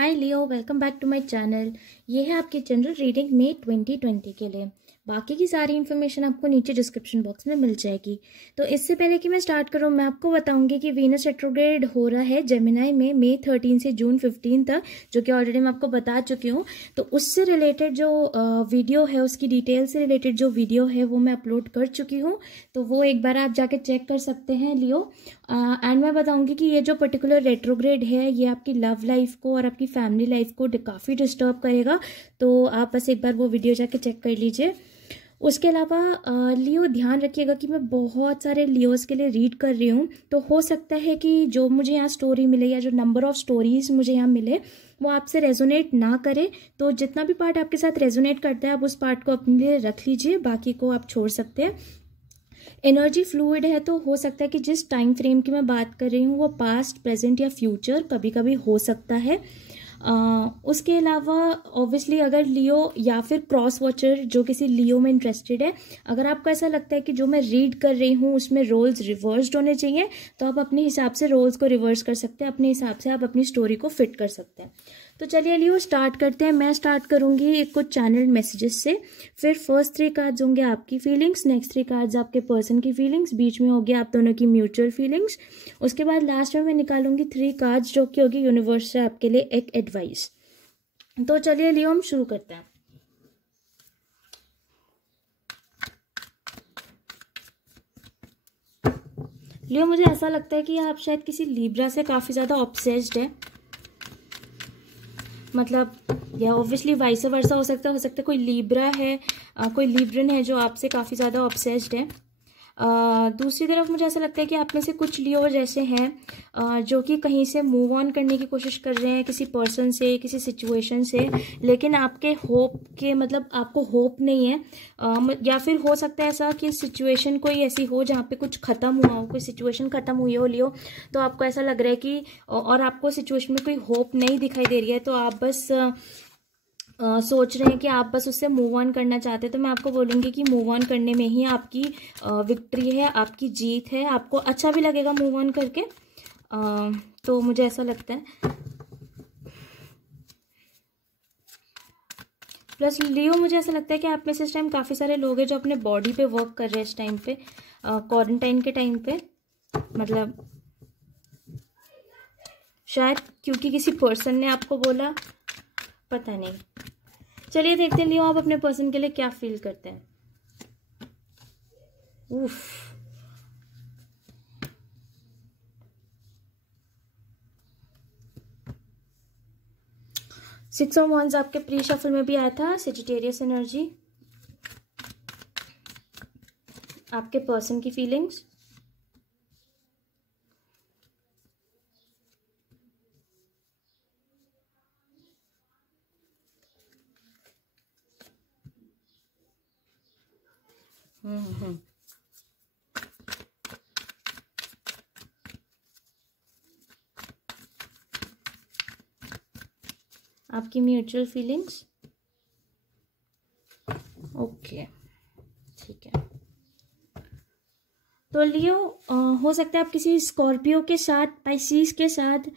Hi Leo, welcome back to my channel. ये है आपकी जनरल रीडिंग मई 2020 के लिए। बाकी की सारी इन्फॉर्मेशन आपको नीचे डिस्क्रिप्शन बॉक्स में मिल जाएगी। तो इससे पहले कि मैं स्टार्ट करूँ, मैं आपको बताऊंगी कि वीनस रेट्रोग्रेड हो रहा है जेमिनी में मई 13 से जून 15 तक, जो कि ऑलरेडी मैं आपको बता चुकी हूँ। तो उससे रिलेटेड जो वीडियो है, उसकी डिटेल से रिलेटेड जो वीडियो है वो मैं अपलोड कर चुकी हूँ। तो वो एक बार आप जाके चेक कर सकते हैं लियो। एंड मैं बताऊंगी कि ये जो पर्टिकुलर रेट्रोग्रेड है ये आपकी लव लाइफ को और आपकी फैमिली लाइफ को काफ़ी डिस्टर्ब करेगा। तो आप बस एक बार वो वीडियो जाके चेक कर लीजिए। उसके अलावा लियो ध्यान रखिएगा कि मैं बहुत सारे लियोज़ के लिए रीड कर रही हूँ, तो हो सकता है कि जो मुझे यहाँ स्टोरी मिले या जो नंबर ऑफ़ स्टोरीज़ मुझे यहाँ मिले वो आपसे रेजोनेट ना करे। तो जितना भी पार्ट आपके साथ रेजोनेट करता है आप उस पार्ट को अपने लिए रख लीजिए, बाकी को आप छोड़ सकते हैं। एनर्जी फ्लूइड है, तो हो सकता है कि जिस टाइम फ्रेम की मैं बात कर रही हूँ वो पास्ट, प्रेजेंट या फ्यूचर कभी कभी हो सकता है। उसके अलावा ऑब्वियसली अगर लियो या फिर क्रॉस वॉचर जो किसी लियो में इंटरेस्टेड है, अगर आपको ऐसा लगता है कि जो मैं रीड कर रही हूँ उसमें रोल्स रिवर्स्ड होने चाहिए, तो आप अपने हिसाब से रोल्स को रिवर्स कर सकते हैं, अपने हिसाब से आप अपनी स्टोरी को फिट कर सकते हैं। तो चलिए लियो स्टार्ट करते हैं। मैं स्टार्ट करूंगी कुछ चैनल मैसेजेस से। फिर फर्स्ट 3 कार्ड्स होंगे आपकी फीलिंग्स, नेक्स्ट 3 कार्ड्स आपके पर्सन की फीलिंग्स, बीच में होगी आप दोनों की म्यूचुअल फीलिंग्स। उसके बाद लास्ट में मैं निकालूंगी 3 कार्ड्स जो कि होगी यूनिवर्स से आपके लिए एक एडवाइस। तो चलिए लियो हम शुरू करते हैं। लियो, मुझे ऐसा लगता है कि आप शायद किसी लिब्रा से काफ़ी ज़्यादा ऑब्सेस्ड है। मतलब या ऑब्वियसली वाइस वर्सा हो सकता है कोई लिब्रा है, कोई लिब्रन है जो आपसे काफ़ी ज़्यादा ऑब्सेस्ड है। दूसरी तरफ मुझे ऐसा लगता है कि आप में से कुछ लियो जैसे हैं जो कि कहीं से मूव ऑन करने की कोशिश कर रहे हैं, किसी पर्सन से, किसी सिचुएशन से, लेकिन आपके होप के मतलब आपको होप नहीं है। या फिर हो सकता है ऐसा कि सिचुएशन कोई ऐसी हो जहाँ पे कुछ ख़त्म हुआ हो, कोई सिचुएशन ख़त्म हुई हो लियो, तो आपको ऐसा लग रहा है कि और आपको सिचुएशन में कोई होप नहीं दिखाई दे रही है, तो आप बस सोच रहे हैं कि आप बस उससे मूव ऑन करना चाहते हैं। तो मैं आपको बोलूँगी कि मूव ऑन करने में ही आपकी विक्ट्री है, आपकी जीत है, आपको अच्छा भी लगेगा मूव ऑन करके। तो मुझे ऐसा लगता है। प्लस लियो, मुझे ऐसा लगता है कि आप में से इस टाइम काफ़ी सारे लोग हैं जो अपने बॉडी पे वर्क कर रहे हैं इस टाइम पे, क्वारंटाइन के टाइम पे। मतलब शायद क्योंकि किसी पर्सन ने आपको बोला, पता नहीं। चलिए देखते हैं लियो आप अपने पर्सन के लिए क्या फील करते हैं। उफ, 6 ऑफ wands आपके प्री शफल में भी आया था। सेजिटेरियस एनर्जी, आपके पर्सन की फीलिंग्स, आपकी म्यूचुअल फीलिंग्स। ओके, ठीक है। तो लियो हो सकता है आप किसी स्कॉर्पियो के साथ, पाइसिस के साथ,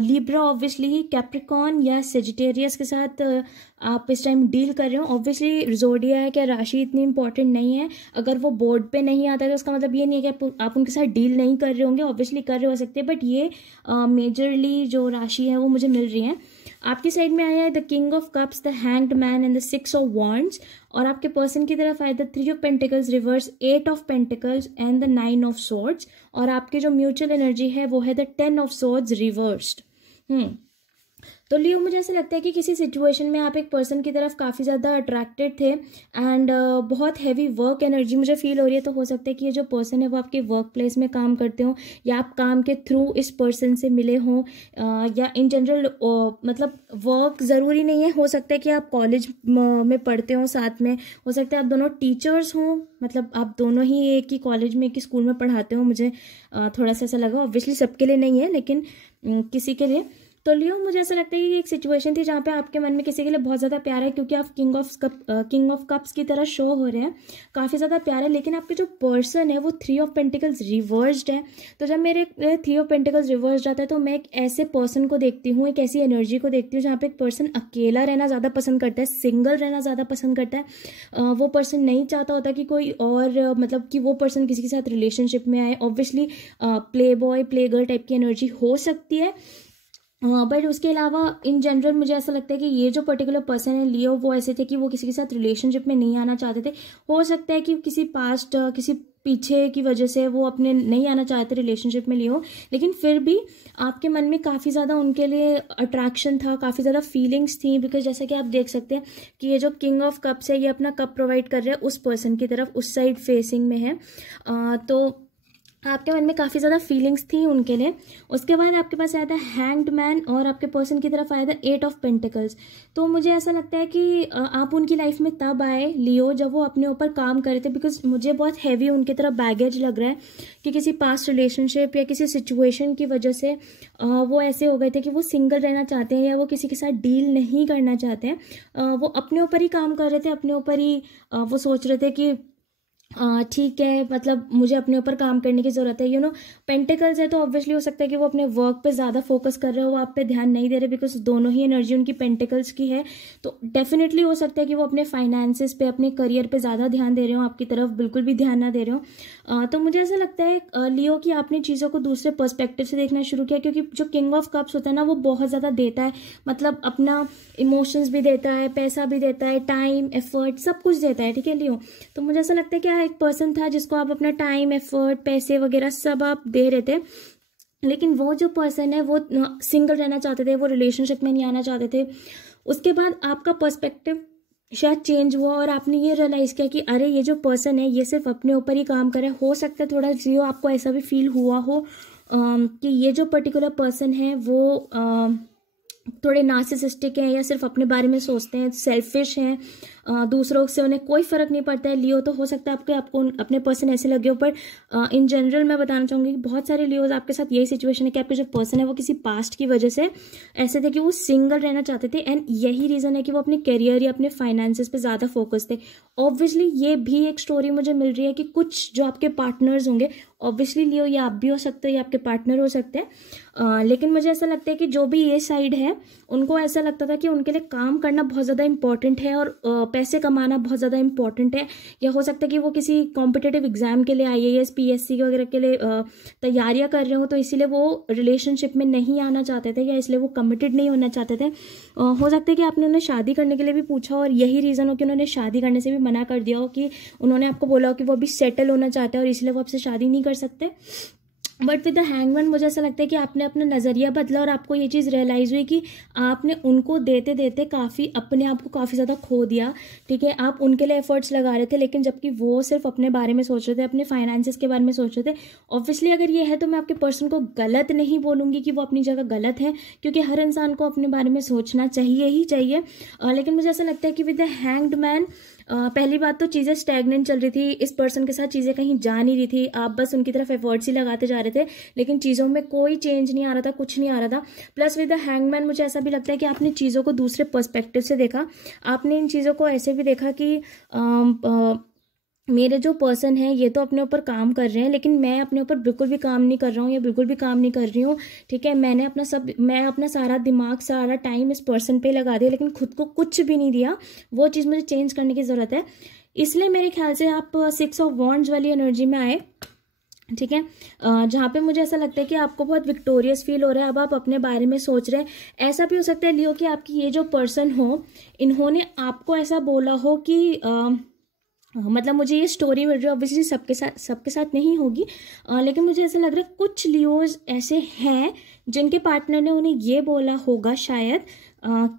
लिब्रा ऑब्वियसली, कैप्रिकॉन या सेजिटेरियस के साथ आप इस टाइम डील कर रहे हो। ऑब्वियसली ज़ोडिएक या राशि इतनी इंपॉर्टेंट नहीं है। अगर वो बोर्ड पे नहीं आता तो उसका मतलब ये नहीं है कि आप उनके साथ डील नहीं कर रहे होंगे, ऑब्वियसली कर रहे हो सकते हैं, बट ये मेजरली जो राशि है वो मुझे मिल रही है। आपकी साइड में आया है the king of cups, the hanged man and the 6 of wands, और आपके पर्सन की तरफ आया the 3 of pentacles reverse, 8 of pentacles and the 9 of swords, और आपकी जो म्यूचुअल एनर्जी है वो है द 10 ऑफ सोर्ड्स रिवर्स्ड। तो लियो, मुझे ऐसा लगता है कि किसी सिचुएशन में आप एक पर्सन की तरफ काफ़ी ज़्यादा अट्रैक्टेड थे एंड बहुत हैवी वर्क एनर्जी मुझे फील हो रही है। तो हो सकता है कि ये जो पर्सन है वो आपके वर्क प्लेस में काम करते हो, या आप काम के थ्रू इस पर्सन से मिले हों, या इन जनरल मतलब वर्क ज़रूरी नहीं है। हो सकता है कि आप कॉलेज में पढ़ते हो साथ में, हो सकता है आप दोनों टीचर्स हों, मतलब आप दोनों ही एक ही कॉलेज में, एक ही स्कूल में पढ़ाते हो। मुझे थोड़ा सा ऐसा लगा, ऑब्वियसली सबके लिए नहीं है लेकिन किसी के लिए। तो लियो, मुझे ऐसा लगता है कि एक सिचुएशन थी जहाँ पे आपके मन में किसी के लिए बहुत ज़्यादा प्यार है, क्योंकि आप किंग ऑफ कप्स की तरह शो हो रहे हैं, काफ़ी ज़्यादा प्यार है, लेकिन आपके जो पर्सन है वो 3 ऑफ पेंटिकल्स रिवर्स्ड है। तो जब मेरे 3 ऑफ पेंटिकल्स रिवर्स्ड आता है तो मैं एक ऐसे पर्सन को देखती हूँ, एक ऐसी एनर्जी को देखती हूँ जहाँ पे एक पर्सन अकेला रहना ज़्यादा पसंद करता है, सिंगल रहना ज़्यादा पसंद करता है। वो पर्सन नहीं चाहता होता कि कोई और मतलब कि वो पर्सन किसी के साथ रिलेशनशिप में आए। Obviously play boy play girl type की एनर्जी हो सकती है, बट उसके अलावा इन जनरल मुझे ऐसा लगता है कि ये जो पर्टिकुलर पर्सन है लियो, वो ऐसे थे कि वो किसी के साथ रिलेशनशिप में नहीं आना चाहते थे। हो सकता है कि किसी पास्ट किसी पीछे की वजह से वो अपने नहीं आना चाहते रिलेशनशिप में लियो, लेकिन फिर भी आपके मन में काफ़ी ज़्यादा उनके लिए अट्रैक्शन था, काफ़ी ज़्यादा फीलिंग्स थी। बिकॉज जैसा कि आप देख सकते हैं कि ये जो किंग ऑफ कप्स है ये अपना कप प्रोवाइड कर रहे हैं उस पर्सन की तरफ, उस साइड फेसिंग में है। तो आपके मन में काफ़ी ज़्यादा फीलिंग्स थी उनके लिए। उसके बाद आपके पास आया था हैंग्ड मैन और आपके पर्सन की तरफ आया था 8 ऑफ पेंटिकल्स। तो मुझे ऐसा लगता है कि आप उनकी लाइफ में तब आए लियो जब वो अपने ऊपर काम कर रहे थे, बिकॉज मुझे बहुत हैवी उनकी तरफ बैगेज लग रहा है कि किसी पास्ट रिलेशनशिप या किसी सिचुएशन की वजह से वो ऐसे हो गए थे कि वो सिंगल रहना चाहते हैं या वो किसी के साथ डील नहीं करना चाहते हैं। वो अपने ऊपर ही काम कर रहे थे, अपने ऊपर ही वो सोच रहे थे कि ठीक है, मतलब मुझे अपने ऊपर काम करने की ज़रूरत है। पेंटिकल्स है तो ऑब्वियसली हो सकता है कि वो अपने वर्क पे ज़्यादा फोकस कर रहे हो, वो आप पे ध्यान नहीं दे रहे, बिकॉज दोनों ही एनर्जी उनकी पेंटिकल्स की है। तो डेफिनेटली हो सकता है कि वो अपने फाइनेंसेस पे अपने करियर पे ज़्यादा ध्यान दे रहे हो, आपकी तरफ बिल्कुल भी ध्यान ना दे रहे हो। तो मुझे ऐसा लगता है लियो कि आपने चीज़ों को दूसरे पर्सपेक्टिव से देखना शुरू किया, क्योंकि जो किंग ऑफ कप्स होता है ना वो बहुत ज़्यादा देता है, मतलब अपना इमोशंस भी देता है, पैसा भी देता है, टाइम एफर्ट सब कुछ देता है, ठीक है लियो। तो मुझे ऐसा लगता है कि एक पर्सन था जिसको आप अपना टाइम एफर्ट पैसे वगैरह सब आप दे रहे थे, लेकिन वो जो पर्सन है वो सिंगल रहना चाहते थे, वो रिलेशनशिप में नहीं आना चाहते थे। उसके बाद आपका पर्सपेक्टिव शायद चेंज हुआ और आपने ये रियलाइज किया कि अरे ये जो पर्सन है ये सिर्फ अपने ऊपर ही काम कर रहा है। हो सकता है थोड़ा जियो आपको ऐसा भी फील हुआ हो कि ये जो पर्टिकुलर पर्सन है वो थोड़े नार्सिसिस्टिक हैं या सिर्फ अपने बारे में सोचते हैं, सेल्फिश हैं, दूसरों से उन्हें कोई फर्क नहीं पड़ता है। लियो तो हो सकता है आपको अपने पर्सन ऐसे लगे हो, पर इन जनरल मैं बताना चाहूँगी कि बहुत सारे लियोज आपके साथ यही सिचुएशन है कि आपके जो पर्सन है वो किसी पास्ट की वजह से ऐसे थे कि वो सिंगल रहना चाहते थे, एंड यही रीज़न है कि वो अपने करियर या अपने फाइनेंसेस पे ज़्यादा फोकस थे। ऑब्वियसली ये भी एक स्टोरी मुझे मिल रही है कि कुछ जो आपके पार्टनर्स होंगे, ऑब्वियसली लियो ये आप भी हो सकते हो या आपके पार्टनर हो सकते हैं, लेकिन मुझे ऐसा लगता है कि जो भी ये साइड है उनको ऐसा लगता था कि उनके लिए काम करना बहुत ज़्यादा इंपॉर्टेंट है और पैसे कमाना बहुत ज़्यादा इंपॉर्टेंट है, या हो सकता है कि वो किसी कॉम्पिटिटिव एग्जाम के लिए IAS PSC वगैरह के लिए तैयारियां कर रहे हो, तो इसीलिए वो रिलेशनशिप में नहीं आना चाहते थे या इसलिए वो कमिटेड नहीं होना चाहते थे। हो सकता है कि आपने उन्हें शादी करने के लिए भी पूछा और यही रीज़न हो कि उन्होंने शादी करने से भी मना कर दिया हो, कि उन्होंने आपको बोला हो कि वो अभी सेटल होना चाहते हैं और इसलिए वो आपसे शादी नहीं कर सकते। बट विद द हैंगमैन मुझे ऐसा लगता है कि आपने अपना नज़रिया बदला और आपको ये चीज़ रियलाइज़ हुई कि आपने उनको देते देते काफ़ी अपने आप को काफ़ी ज़्यादा खो दिया, ठीक है। आप उनके लिए एफर्ट्स लगा रहे थे, लेकिन जबकि वो सिर्फ अपने बारे में सोच रहे थे, अपने फाइनेंसेस के बारे में सोच रहे थे। ऑब्वियसली अगर ये है तो मैं आपके पर्सन को गलत नहीं बोलूँगी कि वो अपनी जगह गलत है, क्योंकि हर इंसान को अपने बारे में सोचना चाहिए ही चाहिए। लेकिन मुझे ऐसा लगता है कि विद द हैंग्ड मैन पहली बात तो चीज़ें स्टैग्नेंट चल रही थी, इस पर्सन के साथ चीज़ें कहीं जा नहीं रही थी, आप बस उनकी तरफ एफर्ट्स ही लगाते जा रहे थे, लेकिन चीज़ों में कोई चेंज नहीं आ रहा था, कुछ नहीं आ रहा था। प्लस विद द हैंगमैन मुझे ऐसा भी लगता है कि आपने चीज़ों को दूसरे पर्सपेक्टिव से देखा, आपने इन चीज़ों को ऐसे भी देखा कि मेरे जो पर्सन है ये तो अपने ऊपर काम कर रहे हैं, लेकिन मैं अपने ऊपर बिल्कुल भी काम नहीं कर रहा हूँ या बिल्कुल भी काम नहीं कर रही हूँ, ठीक है। मैं अपना सारा दिमाग सारा टाइम इस पर्सन पे लगा दिया, लेकिन खुद को कुछ भी नहीं दिया। वो चीज़ मुझे चेंज करने की ज़रूरत है, इसलिए मेरे ख्याल से आप 6 ऑफ वॉन्ड्स वाली एनर्जी में आए, ठीक है। जहाँ पे मुझे ऐसा लगता है कि आपको बहुत विक्टोरियस फील हो रहा है, अब आप अपने बारे में सोच रहे हैं। ऐसा भी हो सकता है लियो कि आपकी ये जो पर्सन हो इन्होंने आपको ऐसा बोला हो कि मतलब मुझे ये स्टोरी मिल रही है, ऑब्वियसली सबके साथ नहीं होगी, लेकिन मुझे ऐसा लग रहा है कुछ लियोज ऐसे हैं जिनके पार्टनर ने उन्हें ये बोला होगा शायद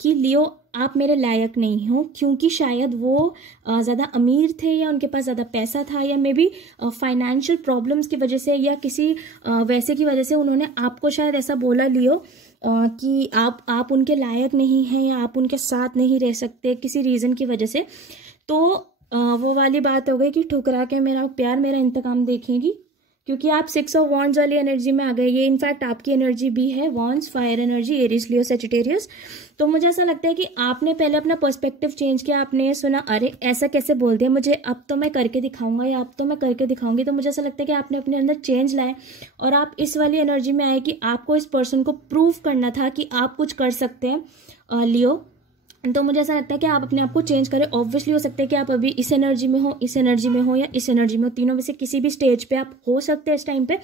कि लियो आप मेरे लायक नहीं हो, क्योंकि शायद वो ज़्यादा अमीर थे या उनके पास ज़्यादा पैसा था, या मे बी फाइनेंशियल प्रॉब्लम्स की वजह से या किसी वैसे की वजह से उन्होंने आपको शायद ऐसा बोला लियो कि आप उनके लायक नहीं हैं या आप उनके साथ नहीं रह सकते किसी रीज़न की वजह से। तो वो वाली बात हो गई कि ठुकरा के मेरा प्यार मेरा इंतकाम देखेगी, क्योंकि आप 6 ऑफ वॉन्ड्स वाली एनर्जी में आ गए। ये इनफैक्ट आपकी एनर्जी भी है, वॉन्ड्स, फायर एनर्जी, एरीज, लियो, सजिटेरियस। तो मुझे ऐसा लगता है कि आपने पहले अपना पर्सपेक्टिव चेंज किया। आपने ये सुना, अरे ऐसा कैसे बोल दिया, मुझे अब तो मैं करके दिखाऊंगा या अब तो मैं करके दिखाऊंगी। तो मुझे ऐसा लगता है कि आपने अपने अंदर चेंज लाए और आप इस वाली एनर्जी में आए कि आपको इस पर्सन को प्रूव करना था कि आप कुछ कर सकते हैं, लियो। तो मुझे ऐसा लगता है कि आप अपने आप को चेंज करें। ऑब्वियसली हो सकता है कि आप अभी इस एनर्जी में हो, इस एनर्जी में हो या इस एनर्जी में हो, तीनों में से किसी भी स्टेज पे आप हो सकते हैं इस टाइम पे।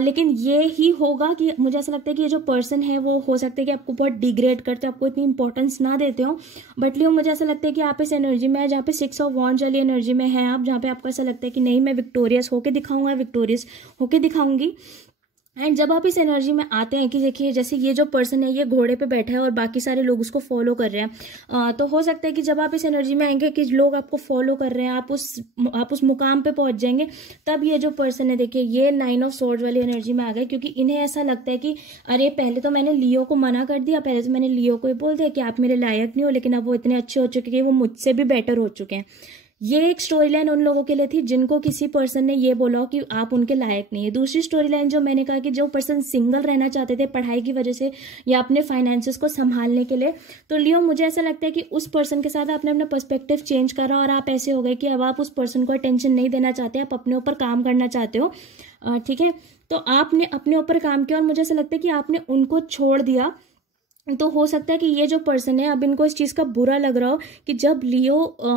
लेकिन ये ही होगा कि मुझे ऐसा लगता है कि ये जो पर्सन है वो हो सकता है कि आपको बहुत डिग्रेड करते हो, आपको इतनी इंपॉर्टेंस ना देते हो। बट लियो मुझे ऐसा लगता है कि आप इस एनर्जी में है जहाँ पे 6 ऑफ वॉन्ड्स वाली एनर्जी में है आप, जहाँ पे आपको ऐसा लगता है कि नहीं, मैं विक्टोरियस होके दिखाऊंगा, विक्टोरियस होके दिखाऊंगी। एंड जब आप इस एनर्जी में आते हैं कि देखिए जैसे ये जो पर्सन है ये घोड़े पे बैठा है और बाकी सारे लोग उसको फॉलो कर रहे हैं, तो हो सकता है कि जब आप इस एनर्जी में आएंगे कि लोग आपको फॉलो कर रहे हैं, आप उस मुकाम पे पहुंच जाएंगे। तब ये जो पर्सन है, देखिए ये 9 ऑफ स्वॉर्ड्स वाली एनर्जी में आ गए, क्योंकि इन्हें ऐसा लगता है कि अरे पहले तो मैंने लियो को मना कर दिया, पहले तो मैंने लियो को ही बोल दिया कि आप मेरे लायक नहीं हो, लेकिन अब वो इतने अच्छे हो चुके हैं कि वो मुझसे भी बेटर हो चुके हैं। ये एक स्टोरी लाइन उन लोगों के लिए थी जिनको किसी पर्सन ने ये बोला कि आप उनके लायक नहीं है। दूसरी स्टोरी लाइन जो मैंने कहा कि जो पर्सन सिंगल रहना चाहते थे पढ़ाई की वजह से या अपने फाइनेंसेस को संभालने के लिए, तो लियो मुझे ऐसा लगता है कि उस पर्सन के साथ आपने अपना पर्सपेक्टिव चेंज करा और आप ऐसे हो गए कि अब आप उस पर्सन को अटेंशन नहीं देना चाहते, आप अपने ऊपर काम करना चाहते हो। ठीक है, तो आपने अपने ऊपर काम किया और मुझे ऐसा लगता है कि आपने उनको छोड़ दिया। तो हो सकता है कि ये जो पर्सन है अब इनको इस चीज़ का बुरा लग रहा हो कि जब लियो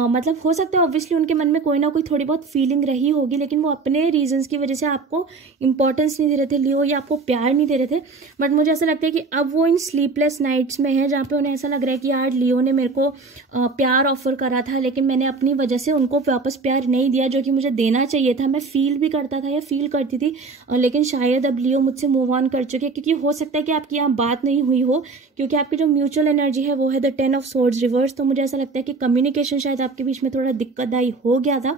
मतलब हो सकता है ऑब्वियसली उनके मन में कोई ना कोई थोड़ी बहुत फीलिंग रही होगी, लेकिन वो अपने रीजंस की वजह से आपको इंपॉर्टेंस नहीं दे रहे थे लियो, या आपको प्यार नहीं दे रहे थे। बट मुझे ऐसा लगता है कि अब वो इन स्लीपलेस नाइट्स में है जहाँ पे उन्हें ऐसा लग रहा है कि यार लियो ने मेरे को प्यार ऑफर करा था, लेकिन मैंने अपनी वजह से उनको वापस प्यार नहीं दिया जो कि मुझे देना चाहिए था। मैं फील भी करता था या फील करती थी, लेकिन शायद अब लियो मुझसे मूव ऑन कर चुके हैं, क्योंकि हो सकता है कि आपकी यहाँ बात नहीं हुई हो, क्योंकि आपकी जो म्यूचुअल एनर्जी है वो है द 10 ऑफ स्वॉर्ड्स रिवर्स। तो मुझे ऐसा लगता है कि कम्युनिकेशन शायद आपके बीच में थोड़ा दिक्कतदायी हो गया था,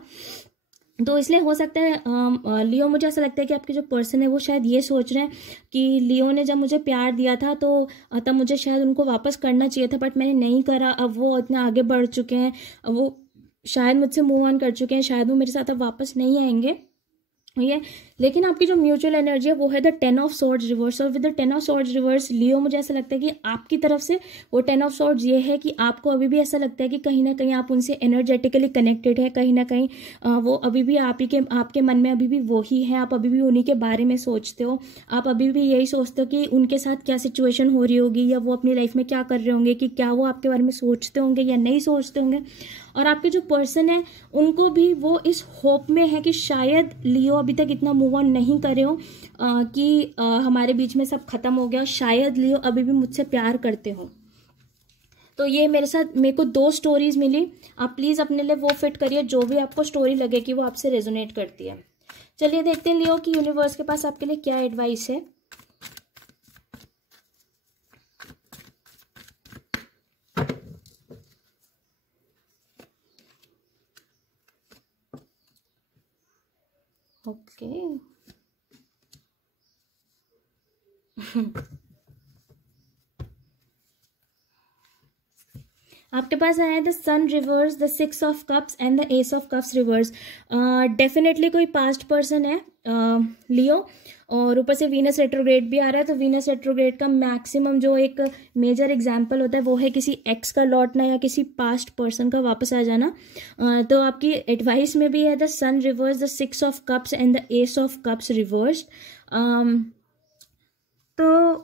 तो इसलिए हो सकता है लियो, मुझे ऐसा लगता है कि आपके जो पर्सन है वो शायद ये सोच रहे हैं कि लियो ने जब मुझे प्यार दिया था तो तब मुझे शायद उनको वापस करना चाहिए था, बट मैंने नहीं करा। अब वो इतना आगे बढ़ चुके हैं, अब वो शायद मुझसे मूव ऑन कर चुके हैं, शायद वो मेरे साथ अब वापस नहीं आएंगे ये। लेकिन आपकी जो म्यूचुअल एनर्जी है वो है द 10 ऑफ स्वॉर्ड्स रिवर्स, और with the 10 of swords reverse Leo मुझे ऐसा लगता है कि आपकी तरफ से वो 10 ऑफ स्वॉर्ड्स ये है कि आपको अभी भी ऐसा लगता है कि कहीं ना कहीं आप उनसे एनर्जेटिकली कनेक्टेड है, कहीं ना कहीं वो अभी भी आपके मन में अभी भी वो ही है, आप अभी भी उन्हीं के बारे में सोचते हो, आप अभी भी यही सोचते हो कि उनके साथ क्या सिचुएशन हो रही होगी या वो अपनी लाइफ में क्या कर रहे होंगे, कि क्या वो आपके बारे में सोचते होंगे या नहीं सोचते होंगे। और आपके जो पर्सन है उनको भी वो इस होप में है कि शायद लियो अभी तक इतना मूव ऑन नहीं करे हो कि हमारे बीच में सब खत्म हो गया, शायद लियो अभी भी मुझसे प्यार करते हो। तो ये मेरे को 2 स्टोरीज मिली, आप प्लीज अपने लिए वो फिट करिए जो भी आपको स्टोरी लगे कि वो आपसे रेजोनेट करती है। चलिए देखते हैं लियो कि यूनिवर्स के पास आपके लिए क्या एडवाइस है। ओके आपके पास आया the sun reverse, the 6 of cups and the ace of cups reverse. Definitely कोई पास्ट पर्सन है लियो, और ऊपर से वीनस रेट्रोग्रेड भी आ रहा है। तो वीनस रेट्रोग्रेड का मैक्सिमम जो एक मेजर एग्जांपल होता है वो है किसी एक्स का लौटना या किसी पास्ट पर्सन का वापस आ जाना। तो आपकी एडवाइस में भी है the sun reverse, the 6 of cups and the ace of cups reverse. तो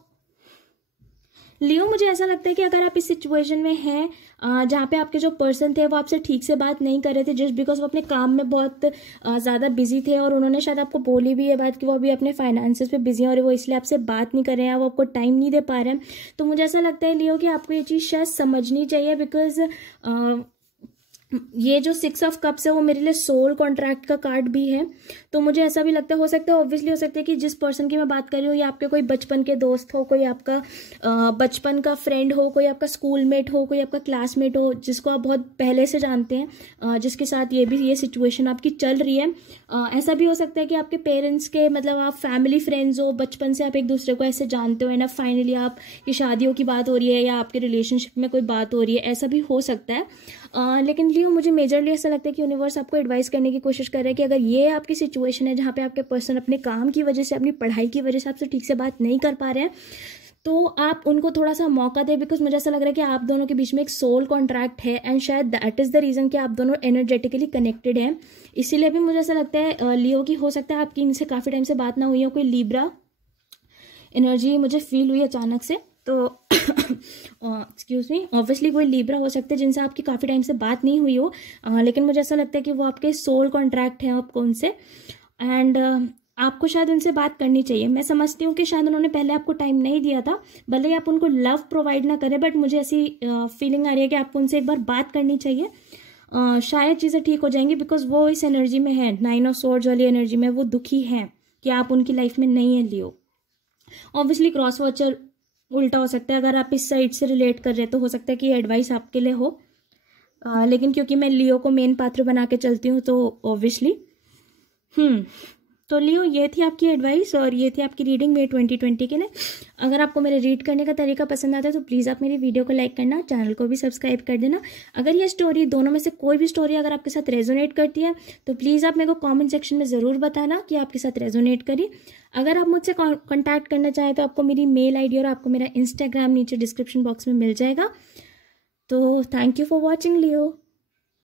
लियो मुझे ऐसा लगता है कि अगर आप इस सिचुएशन में हैं जहाँ पे आपके जो पर्सन थे वो आपसे ठीक से बात नहीं कर रहे थे, जस्ट बिकॉज वो अपने काम में बहुत ज़्यादा बिजी थे, और उन्होंने शायद आपको बोली भी ये बात कि वो अभी अपने फाइनेंसेस पे बिजी हैं और वो इसलिए आपसे बात नहीं कर रहे हैं, वो आपको टाइम नहीं दे पा रहे हैं। तो मुझे ऐसा लगता है लियो कि आपको ये चीज़ शायद समझनी चाहिए, बिकॉज ये जो 6 ऑफ कप्स है वो मेरे लिए सोल कॉन्ट्रैक्ट का कार्ड भी है। तो मुझे ऐसा भी लगता है, हो सकता है ऑब्वियसली हो सकता है कि जिस पर्सन की मैं बात कर रही हूँ ये आपके कोई बचपन के दोस्त हो, कोई आपका बचपन का फ्रेंड हो, कोई आपका स्कूलमेट हो, कोई आपका क्लासमेट हो जिसको आप बहुत पहले से जानते हैं, जिसके साथ ये सिचुएशन आपकी चल रही है। ऐसा भी हो सकता है कि आपके पेरेंट्स के मतलब आप फैमिली फ्रेंड्स हो, बचपन से आप एक दूसरे को ऐसे जानते हो ना, फाइनली आप की शादियों की बात हो रही है या आपके रिलेशनशिप में कोई बात हो रही है, ऐसा भी हो सकता है। लेकिन लियो, मुझे मेजरली ऐसा लगता है कि यूनिवर्स आपको एडवाइस करने की कोशिश कर रहा है कि अगर ये आपकी सिचुएशन है जहाँ पे आपके पर्सन अपने काम की वजह से, अपनी पढ़ाई की वजह से आपसे ठीक से बात नहीं कर पा रहे हैं, तो आप उनको थोड़ा सा मौका दें। बिकॉज मुझे ऐसा लग रहा है कि आप दोनों के बीच में एक सोल कॉन्ट्रैक्ट है एंड शायद दैट इज़ द रीज़न कि आप दोनों एनर्जेटिकली कनेक्टेड हैं। इसीलिए भी मुझे ऐसा लगता है लियो की हो सकता है आपकी इनसे काफ़ी टाइम से बात ना हुई हो, कोई लिब्रा एनर्जी मुझे फील हुई अचानक से, तो एक्सक्यूज मी, ऑब्वियसली कोई लिब्रा हो सकते हैं जिनसे आपकी काफ़ी टाइम से बात नहीं हुई हो, लेकिन मुझे ऐसा लगता है कि वो आपके सोल कॉन्ट्रैक्ट है आपको उनसे, एंड आपको शायद उनसे बात करनी चाहिए। मैं समझती हूँ कि शायद उन्होंने पहले आपको टाइम नहीं दिया था, भले ही आप उनको लव प्रोवाइड ना करें, बट मुझे ऐसी फीलिंग आ रही है कि आपको उनसे एक बार बात करनी चाहिए। शायद चीज़ें ठीक हो जाएंगी, बिकॉज वो इस एनर्जी में है, 9 ऑफ स्वॉर्ड्स वाली एनर्जी में वो दुखी हैं कि आप उनकी लाइफ में नहीं है लियो। ऑब्वियसली क्रॉस वॉचर उल्टा हो सकता है, अगर आप इस साइड से रिलेट कर रहे हैं तो हो सकता है कि एडवाइस आपके लिए हो, लेकिन क्योंकि मैं लियो को मेन पात्र बना के चलती हूँ तो ऑब्वियसली तो लियो, ये थी आपकी एडवाइस और ये थी आपकी रीडिंग मे 2020 के लिए। अगर आपको मेरे रीड करने का तरीका पसंद आता है तो प्लीज़ आप मेरी वीडियो को लाइक करना, चैनल को भी सब्सक्राइब कर देना। अगर ये स्टोरी, दोनों में से कोई भी स्टोरी अगर आपके साथ रेजोनेट करती है तो प्लीज़ आप मेरे को कमेंट सेक्शन में ज़रूर बताना कि आपके साथ रेजोनेट करी। अगर आप मुझसे कॉन्टैक्ट करना चाहें तो आपको मेरी मेल ID और आपको मेरा इंस्टाग्राम नीचे डिस्क्रिप्शन बॉक्स में मिल जाएगा। तो thank you for watching Leo.